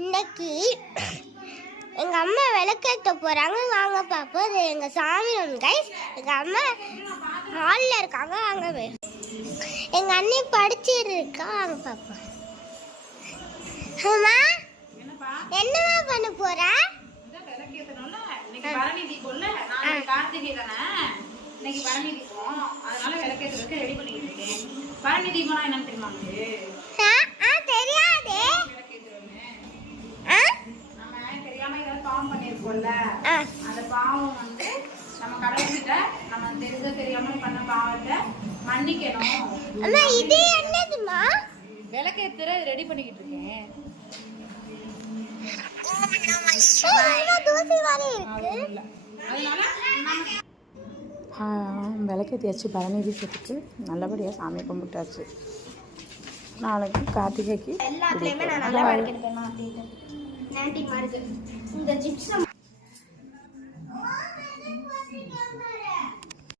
இன்னைக்கு எங்கள் அம்மா விளக்கேற்ற போகிறாங்க. வாங்க பார்ப்போம். அது எங்கள் சாமி ரூம் கைஸ். எங்கள் அம்மா ஹாலில் இருக்காங்க. வாங்க எங்கள் அண்ணி படிச்சுட்டு இருக்கா. வாங்க பார்ப்போம். அம்மா என்னமா பண்ண போற? இன்னைக்கு பரணி தீபம், அதனால விளக்கேத்துறதுக்கு ரெடி பண்ணிட்டு இருக்கேன். பரணி தீபம்னா என்னன்னு தெரியுமா உங்களுக்கு? தெரியாதே. நம்ம தெரியாம ஏதாவது பாவம் பண்ணிருக்கோம்ல, அந்த பாவம் வந்து நம்ம கடவுள்கிட்ட நம்ம தெரிஞ்ச தெரியாம பண்ண பாவத்தை மன்னிக்கணும். அம்மா இது என்னதுமா? விளக்கேத்துற ரெடி பண்ணிக்கிட்டு இருக்கேன். தூசி மாதிரி இருக்கு. அதனால விளக்கேற்றியாச்சு. பரணி தீபத்துக்கு நல்லபடியாக சாமி கும்பிட்டாச்சு. நாளைக்கு கார்த்திகைக்கு எல்லாத்துலேயுமே நான் நல்லா விளக்கேற்றுப்பேன். இந்த ஜிப்சம்